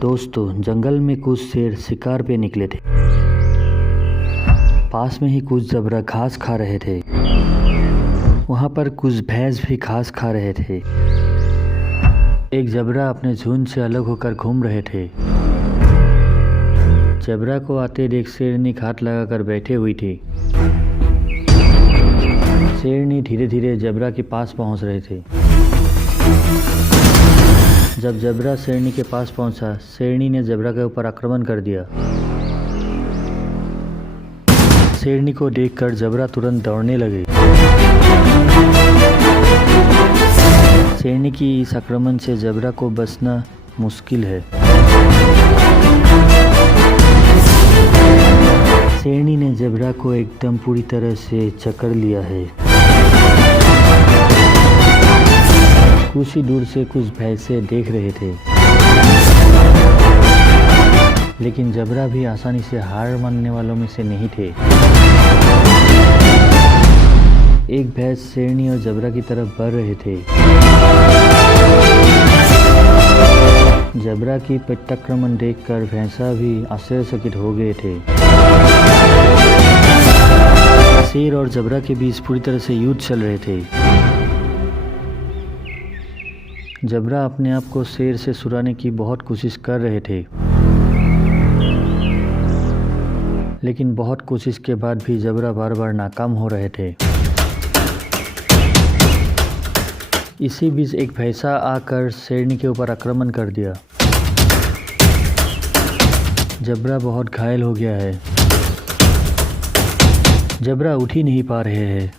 दोस्तों, जंगल में कुछ शेर शिकार पे निकले थे। पास में ही कुछ ज़ेब्रा घास खा रहे थे। वहाँ पर कुछ भैंस भी घास खा रहे थे। एक ज़ेब्रा अपने झुंड से अलग होकर घूम रहे थे। ज़ेब्रा को आते देख शेरनी घात लगाकर बैठे हुई थी। शेरनी धीरे धीरे ज़ेब्रा के पास पहुँच रहे थे। जब ज़ेब्रा शेरनी के पास पहुंचा, शेरनी ने ज़ेब्रा के ऊपर आक्रमण कर दिया। शेरनी को देखकर ज़ेब्रा तुरंत दौड़ने लगे। शेरनी की इस आक्रमण से ज़ेब्रा को बचना मुश्किल है। शेरनी ने ज़ेब्रा को एकदम पूरी तरह से जकड़ लिया है। कुछ ही दूर से कुछ भैंसे देख रहे थे, लेकिन ज़ेब्रा भी आसानी से हार मानने वालों में से नहीं थे। एक भैंस शेरनी और ज़ेब्रा की तरफ बढ़ रहे थे। ज़ेब्रा की प्रत्याक्रमण देखकर भैंसा भी आश्चर्यचकित हो गए थे। शेर और ज़ेब्रा के बीच पूरी तरह से युद्ध चल रहे थे। ज़ेब्रा अपने आप को शेर से छुड़ाने की बहुत कोशिश कर रहे थे, लेकिन बहुत कोशिश के बाद भी ज़ेब्रा बार बार नाकाम हो रहे थे। इसी बीच एक भैंसा आकर शेरनी के ऊपर आक्रमण कर दिया। ज़ेब्रा बहुत घायल हो गया है। ज़ेब्रा उठ ही नहीं पा रहे हैं।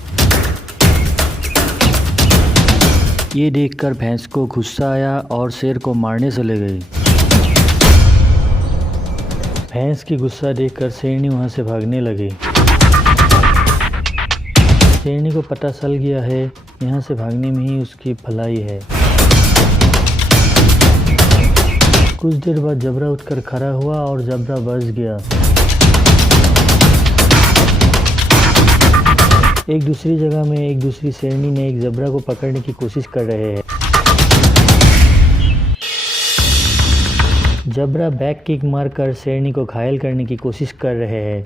ये देखकर भैंस को गुस्सा आया और शेर को मारने चले गई। भैंस की गुस्सा देखकर शेरनी वहाँ से भागने लगी। शेरनी को पता चल गया है यहाँ से भागने में ही उसकी भलाई है। कुछ देर बाद ज़ेब्रा उठकर खड़ा हुआ और ज़ेब्रा बच गया। एक दूसरी जगह में एक दूसरी शेरनी ने एक ज़ेब्रा को पकड़ने की कोशिश कर रहे हैं। ज़ेब्रा बैक किक मारकर शेरनी को घायल करने की कोशिश कर रहे हैं,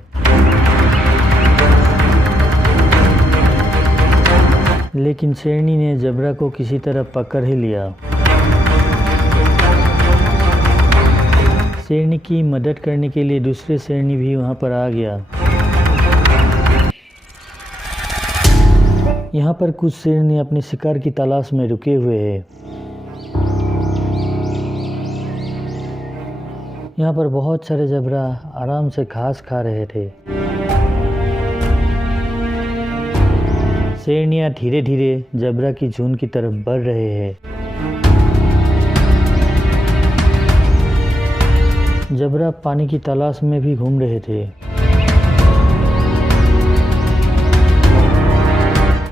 लेकिन शेरनी ने ज़ेब्रा को किसी तरह पकड़ ही लिया। शेरनी की मदद करने के लिए दूसरे शेरनी भी वहां पर आ गया। यहाँ पर कुछ शेरनी अपने शिकार की तलाश में रुके हुए हैं। यहाँ पर बहुत सारे ज़ेब्रा आराम से घास खा रहे थे। शेरनियाँ धीरे धीरे ज़ेब्रा की झुंड की तरफ बढ़ रहे हैं। ज़ेब्रा पानी की तलाश में भी घूम रहे थे।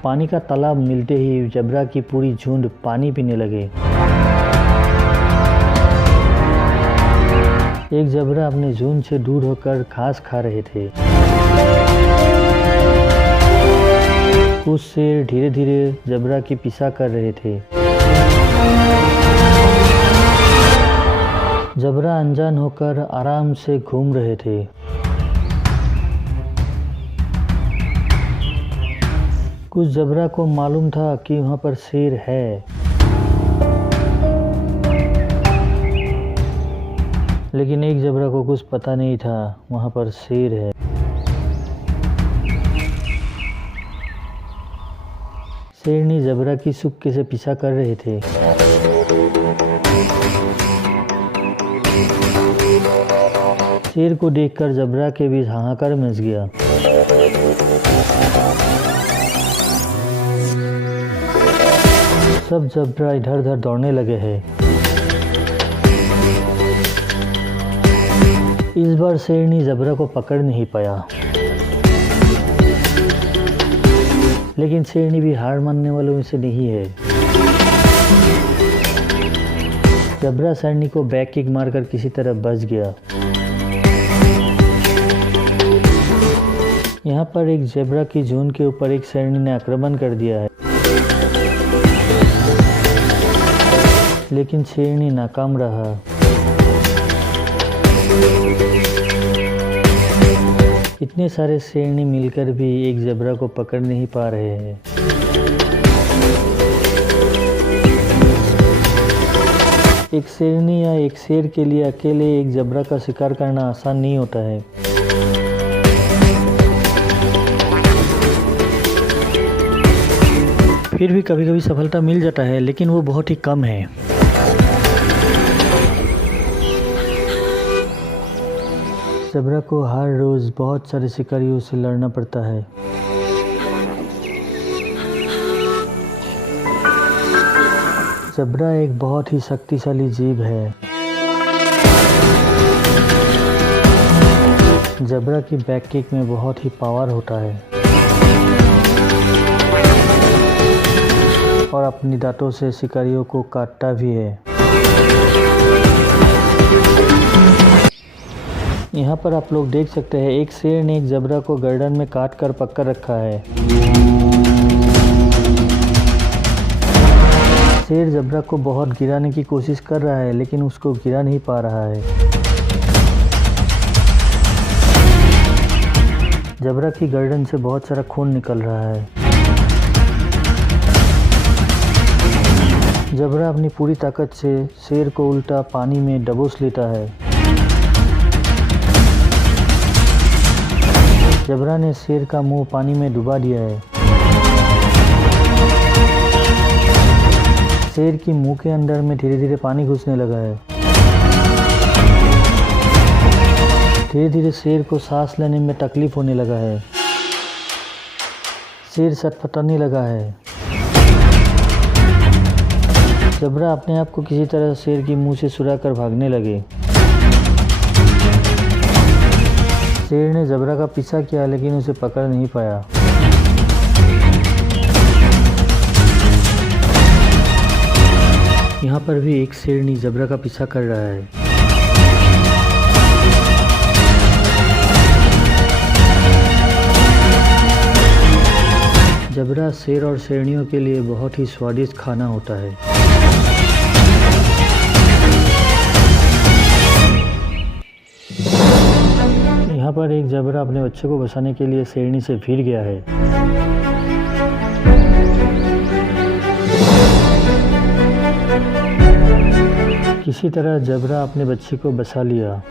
पानी का तालाब मिलते ही ज़ेब्रा की पूरी झुंड पानी पीने लगे। एक ज़ेब्रा अपने झुंड से दूर होकर घास खा रहे थे। कुछ शेर धीरे धीरे ज़ेब्रा की पीछा कर रहे थे। ज़ेब्रा अनजान होकर आराम से घूम रहे थे। कुछ ज़ेब्रा को मालूम था कि वहाँ पर शेर है, लेकिन एक ज़ेब्रा को कुछ पता नहीं था वहाँ पर शेर है। शेरनी ज़ेब्रा की चुपके से पीछा कर रहे थे। शेर को देखकर ज़ेब्रा के बीच हाहाकार मच गया। सब ज़ेब्रा इधर उधर दौड़ने लगे हैं। इस बार शेरनी ज़ेब्रा को पकड़ नहीं पाया, लेकिन शेरनी भी हार मानने वालों में से नहीं है। ज़ेब्रा शेरनी को बैक किक मारकर किसी तरह बच गया। यहाँ पर एक ज़ेब्रा की झुंड के ऊपर एक शेरनी ने आक्रमण कर दिया है, लेकिन शेरनी नाकाम रहा। इतने सारे शेरनी मिलकर भी एक ज़ेब्रा को पकड़ नहीं पा रहे हैं। एक शेरनी या एक शेर के लिए अकेले एक ज़ेब्रा का शिकार करना आसान नहीं होता है। फिर भी कभी कभी सफलता मिल जाता है, लेकिन वो बहुत ही कम है। ज़ेब्रा को हर रोज़ बहुत सारे शिकारियों से लड़ना पड़ता है। ज़ेब्रा एक बहुत ही शक्तिशाली जीव है। ज़ेब्रा की बैक किक में बहुत ही पावर होता है और अपनी दांतों से शिकारियों को काटता भी है। यहाँ पर आप लोग देख सकते हैं, एक शेर ने एक ज़ेब्रा को गर्दन में काट कर पकड़ रखा है। शेर ज़ेब्रा को बहुत गिराने की कोशिश कर रहा है, लेकिन उसको गिरा नहीं पा रहा है। ज़ेब्रा की गर्दन से बहुत सारा खून निकल रहा है। ज़ेब्रा अपनी पूरी ताकत से शेर को उल्टा पानी में दबोच लेता है। ज़ेब्रा ने शेर का मुंह पानी में डुबा दिया है। शेर की मुंह के अंदर में धीरे धीरे पानी घुसने लगा है। धीरे धीरे शेर को सांस लेने में तकलीफ होने लगा है। शेर सटपटाने लगा है। ज़ेब्रा अपने आप को किसी तरह शेर की मुंह से छुड़ाकर भागने लगे। शेर ने ज़ेब्रा का पीछा किया, लेकिन उसे पकड़ नहीं पाया। यहाँ पर भी एक शेरनी ज़ेब्रा का पीछा कर रहा है। ज़ेब्रा शेर और शेरनियों के लिए बहुत ही स्वादिष्ट खाना होता है। यहाँ पर एक ज़ेब्रा अपने बच्चे को बचाने के लिए शेरनी से भिड़ गया है। किसी तरह ज़ेब्रा अपने बच्चे को बचा लिया।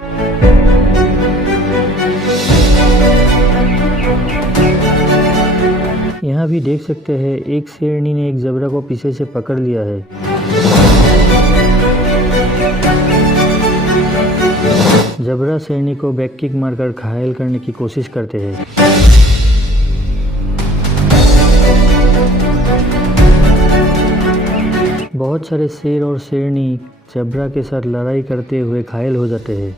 यहाँ भी देख सकते हैं, एक शेरनी ने एक ज़ेब्रा को पीछे से पकड़ लिया है। ज़ेब्रा शेरनी को बैक किक मारकर घायल करने की कोशिश करते हैं। बहुत सारे शेर और शेरनी ज़ेब्रा के साथ लड़ाई करते हुए घायल हो जाते हैं।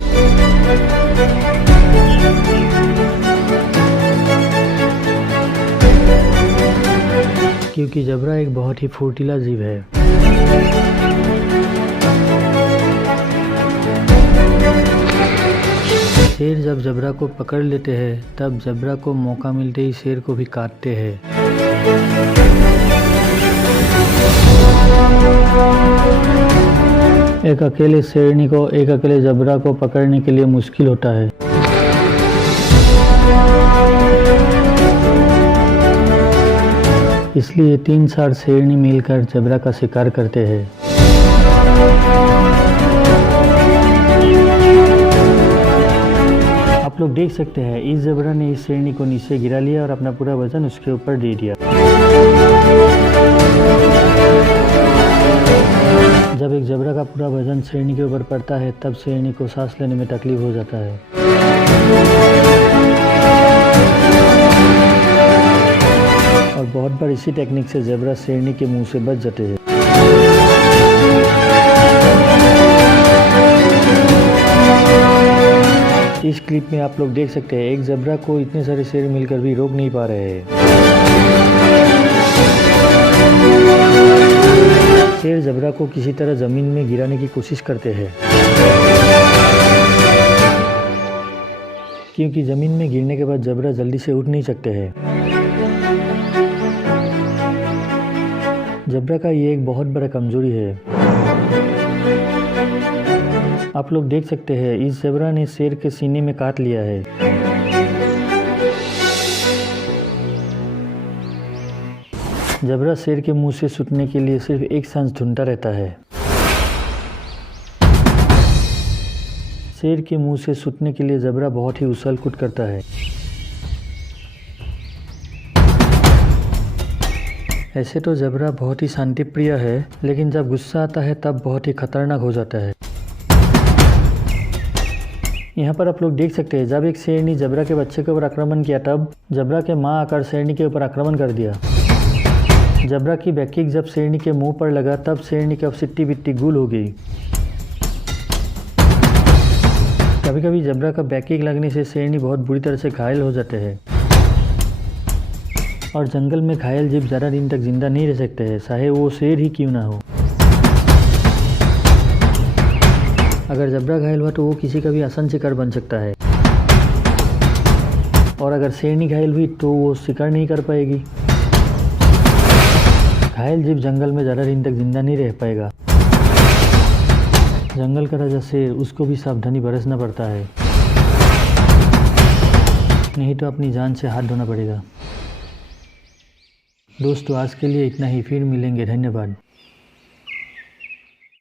क्योंकि ज़ेब्रा एक बहुत ही फुर्तीला जीव है। शेर जब ज़ेब्रा को पकड़ लेते हैं, तब ज़ेब्रा को मौका मिलते ही शेर को भी काटते हैं। एक अकेले शेरनी को एक अकेले ज़ेब्रा को पकड़ने के लिए मुश्किल होता है। इसलिए 3-4 शेरनी मिलकर ज़ेब्रा का शिकार करते हैं। आप लोग देख सकते हैं, इस ज़ेब्रा ने इस शेरनी को नीचे गिरा लिया और अपना पूरा वजन उसके ऊपर दे दिया। जब एक ज़ेब्रा का पूरा वजन शेरनी के ऊपर पड़ता है, तब शेरनी को सांस लेने में तकलीफ हो जाता है। और बहुत बार इसी टेक्निक से ज़ेब्रा शेरनी के मुंह से बच जाते हैं। इस क्लिप में आप लोग देख सकते हैं, एक ज़ेब्रा को इतने सारे शेर मिलकर भी रोक नहीं पा रहे हैं। शेर ज़ेब्रा को किसी तरह ज़मीन में गिराने की कोशिश करते हैं, क्योंकि ज़मीन में गिरने के बाद ज़ेब्रा जल्दी से उठ नहीं सकते हैं। ज़ेब्रा का ये एक बहुत बड़ा कमजोरी है। आप लोग देख सकते हैं इस ज़ेब्रा ने शेर के सीने में काट लिया है। ज़ेब्रा शेर के मुंह से सूतने के लिए सिर्फ एक सांस ढूंढता रहता है। शेर के मुंह से सूतने के लिए ज़ेब्रा बहुत ही उछल कूद करता है। ऐसे तो ज़ेब्रा बहुत ही शांति प्रिय है, लेकिन जब गुस्सा आता है तब बहुत ही खतरनाक हो जाता है। यहाँ पर आप लोग देख सकते हैं जब एक शेरनी ज़ेब्रा के बच्चे के ऊपर आक्रमण किया तब ज़ेब्रा के माँ आकर शेरनी के ऊपर आक्रमण कर दिया। ज़ेब्रा की बैक किक जब शेरनी के मुंह पर लगा तब शेरनी की अब सिट्टी बिट्टी गुल हो गई। कभी कभी ज़ेब्रा का बैक किक लगने से शेरनी बहुत बुरी तरह से घायल हो जाते हैं और जंगल में घायल जीव ज़्यादा दिन तक जिंदा नहीं रह सकते हैं, चाहे वो शेर ही क्यों ना हो। अगर ज़ेब्रा घायल हुआ तो वो किसी का भी आसान शिकार बन सकता है और अगर शेरनी घायल हुई तो वो शिकार नहीं कर पाएगी। घायल जीव जंगल में ज़्यादा दिन तक जिंदा नहीं रह पाएगा। जंगल का राजा शेर, उसको भी सावधानी बरतना पड़ता है, नहीं तो अपनी जान से हाथ धोना पड़ेगा। दोस्तों आज के लिए इतना ही, फिर मिलेंगे, धन्यवाद।